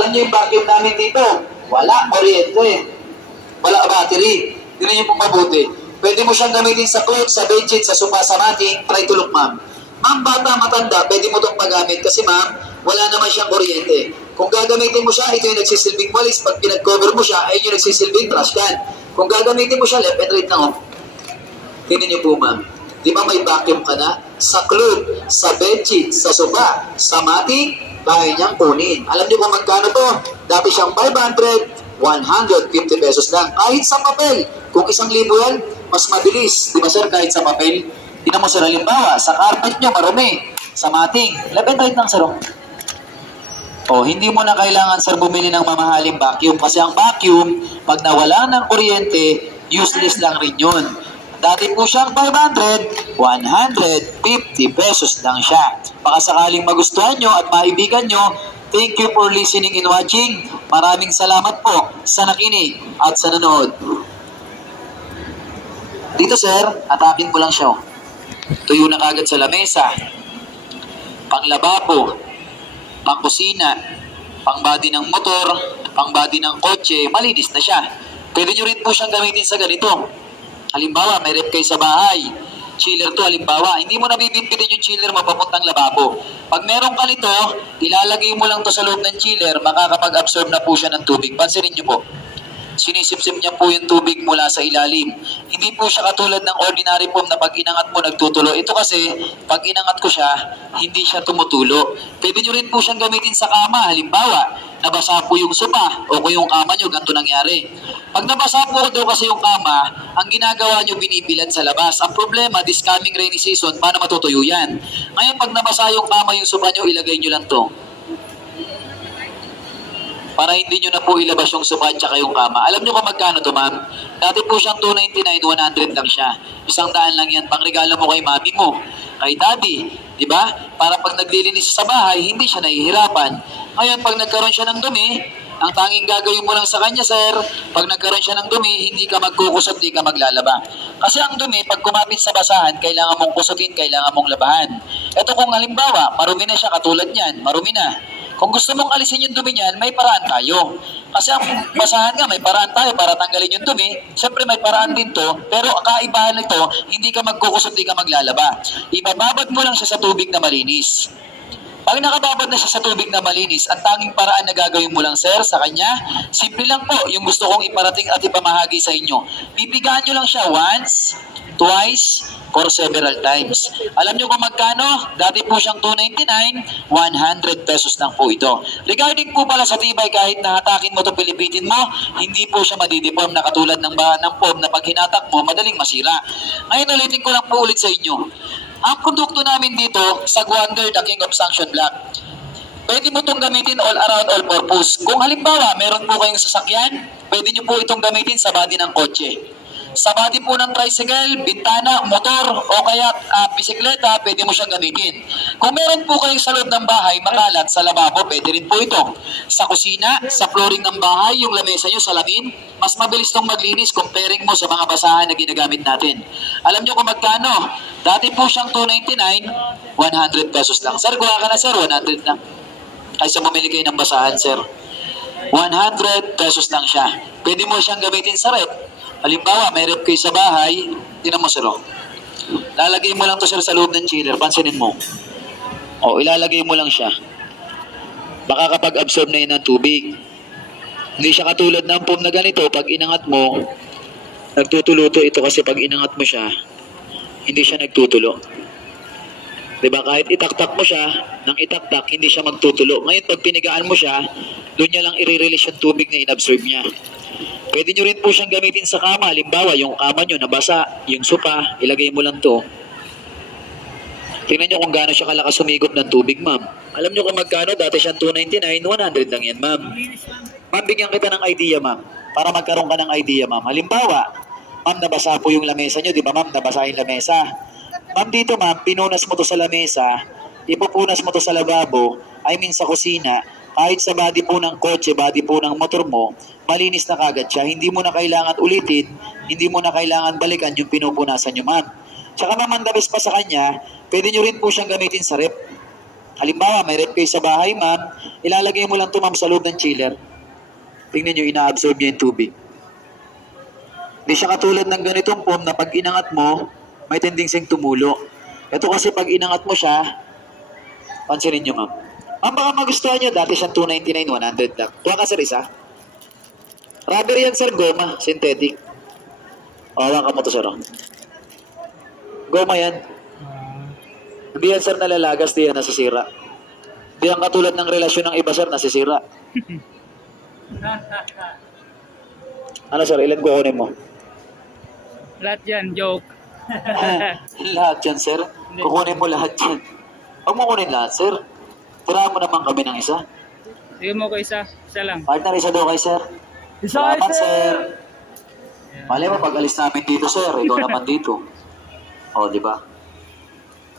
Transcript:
Alam niyo yung vacuum namin dito, wala kuryente. Wala battery. Tignan niyo po mabuti. Pwede mo siyang gamitin sa clothes, sa bedsheet, sa sofa, sa mating. Try to look, ma'am. Ma'am, bata, matanda, pwede mo itong paggamit kasi ma'am, wala naman siyang kuryente. Kung gagamitin mo siya, ito yung nagsisilbing walis. Pag pinag-cover mo siya, ay yung nagsisilbing trash can. Kung gagamitin mo siya, left and right na, oh. Tingnan niyo po, ma'am. Di ba may vacuum ka na? Sa cloth, sa bedsheet, sa sofa, sa mating, kaya niyang kunin. Alam niyo kung magkano to? Dati siyang 500, 150 pesos lang. Kahit sa papel. Kung 1,000 yan, mas mabilis. Di ba sir, kahit sa papel? Tingnan mo sir, halimbawa, sa carpet niyo, marumi. Sa mating, left and right lang sir. Oh, hindi mo na kailangan sir bumili ng mamahaling vacuum kasi ang vacuum, pag nawala ng kuryente, useless lang rin yun. Dati po siyang 500, 150 pesos lang siya. Baka sakaling magustuhan nyo at maibigan nyo, thank you for listening and watching. Maraming salamat po sa nakinig at sa nanood. Dito sir, atakin ko lang siya. Tuyo na kagad sa lamesa, pang lababo, pang kusina, pang body ng motor, pang body ng kotse, malinis na siya. Pwede nyo rin po siyang gamitin sa ganito. Halimbawa, may rep kayo sa bahay. Chiller to, halimbawa. Hindi mo nabibitbitin yung chiller mo papuntang lababo. Pag meron ka nito, ilalagay mo lang to sa loob ng chiller, makakapag-absorb na po siya ng tubig. Pansinin nyo po. Sinisipsip niya po yung tubig mula sa ilalim. Hindi po siya katulad ng ordinary foam na pag inangat mo nagtutulo. Ito kasi, pag inangat ko siya, hindi siya tumutulo. Pwede nyo rin po siyang gamitin sa kama. Halimbawa, nabasa po yung sopa o kung yung kama nyo, ganito nangyari. Pag nabasa po daw kasi yung kama, ang ginagawa nyo binibilad sa labas. Ang problema, this coming rainy season, paano matutuyo yan? Ngayon, pag nabasa yung kama yung sopa nyo, ilagay nyo lang to. Para hindi nyo na po ilabas yung sofa at saka yung kama. Alam nyo kung magkano to, ma'am? Dati po siyang 299, 100 lang siya. 100 lang yan. Pangregalo mo kay mami mo, kay daddy. Di ba? Para pag naglilinis sa bahay, hindi siya nahihirapan. Ngayon, pag nagkaroon siya ng dumi, ang tanging gagawin mo lang sa kanya, sir, pag nagkaroon siya ng dumi, hindi ka magkukusot, hindi ka maglalaba. Kasi ang dumi, pag kumapit sa basahan, kailangan mong kusutin, kailangan mong labahan. Ito kung halimbawa, marumi na siya, katulad niyan, marumi na. Kung gusto mong alisin yung dumi niyan, may paraan tayo. Kasi ang basahan nga, may paraan tayo para tanggalin yung dumi. Siyempre may paraan din to, pero kaibahan nito, hindi ka magkukusot, hindi ka maglalaba. Ibababad mo lang siya sa tubig na malinis. Pag nakababad na siya sa tubig na malinis, ang tanging paraan na gagawin mo lang, sir, sa kanya, simple lang po, yung gusto kong iparating at ipamahagi sa inyo. Pipigaan nyo lang siya once, twice, or several times. Alam nyo kung magkano? Dati po siyang 299, 100 pesos lang po ito. Regarding po pala sa tibay, kahit nahatakin mo ito, pilipitin mo, hindi po siya madideform na katulad ng bahan ng foam na pag hinatak mo, madaling masira. Ngayon ulitin ko lang po ulit sa inyo. Ang produkto namin dito, Sagwander, the King of Sanction Black. Pwede mo itong gamitin all around, all purpose. Kung halimbawa, meron po kayong sasakyan, pwede nyo po itong gamitin sa body ng kotse. Sa body po ng tricycle, bintana, motor, o kaya bisikleta, pwede mo siyang gamitin. Kung meron po kayong sa loob ng bahay, makalat, sa lababo, pwede rin po ito. Sa kusina, sa flooring ng bahay, yung lamesa nyo, salamin, mas mabilis itong maglinis comparing mo sa mga basahan na ginagamit natin. Alam nyo kung magkano? Dati po siyang 299, 100 pesos lang. Sir, kuha ka na sir, 100 lang. Kaysa bumili kayo ng basahan, sir. 100 pesos lang siya. Pwede mo siyang gamitin sa rep. Halimbawa, may rep kayo sa bahay, tinan mo sir, lalagay mo lang to sir sa loob ng chiller, pansinin mo. O, ilalagay mo lang siya. Baka kapag absorb na yun ng tubig. Hindi siya katulad ng foam na ganito, pag inangat mo, nagtutulo to ito kasi pag inangat mo siya, hindi siya nagtutulo. Diba? Kahit itaktak mo siya, nang itaktak, hindi siya magtutulo. Ngayon, pag pinigaan mo siya, doon niya lang i-release yung tubig na inabsorb niya. Pwede nyo rin po siyang gamitin sa kama. Halimbawa, yung kama nyo nabasa, yung sopa, ilagay mo lang to. Tingnan nyo kung gaano siya kalakas sumigop ng tubig, ma'am. Alam nyo kung magkano? Dati siyang 299, 100 lang yan, ma'am. Ma'am, bigyan kita ng idea, ma'am. Para magkaroon ka ng idea, ma'am. Halimbawa, ma'am, nabasa po yung lamesa nyo, di ba, ma'am? Nabasa yung lamesa. Ma'am, dito, ma'am, pinunas mo to sa lamesa, ipupunas mo to sa lababo, sa kusina, kahit sa body po ng kotse, body po ng motor mo, malinis na kagad siya. Hindi mo na kailangan ulitin, hindi mo na kailangan balikan yung pinupunasan nyo, ma'am. Tsaka ma'am, ang dabis pa sa kanya, pwede nyo rin po siyang gamitin sa rep. Halimbawa, may rep kayo sa bahay, ma'am. Ilalagay mo lang ito, ma'am, sa loob ng chiller. Tingnan nyo, ina-absorb niya yung tubig. Hindi siya katulad ng ganitong foam na pag inangat mo, may tendencying tumulo. Ito kasi pag inangat mo siya, pansinin nyo, ma'am. Ang baka magustuhan nyo, dati siyang 299, 100 lang. Tuwa ka, sir, isa? Rubber yan, sir, goma, synthetic. Awan ka mo to, sir. Oh. Goma yan. Hindi yan, sir, nalalagas, di yan nasisira. Di yan katulad ng relasyon ng iba, sir, nasisira. Ano, sir, ilan kukunin mo? Lahat yan, joke. Lahat yan, sir. Kukunin mo lahat yan. Huwag mo kunin lahat, sir. Tirahan mo naman kami ng isa. Sige mo ko isa. Isa lang. Partner, isa daw kay sir. Salamat, sir. Malay mo, pag alis namin dito, sir, ikaw naman dito. O, di ba?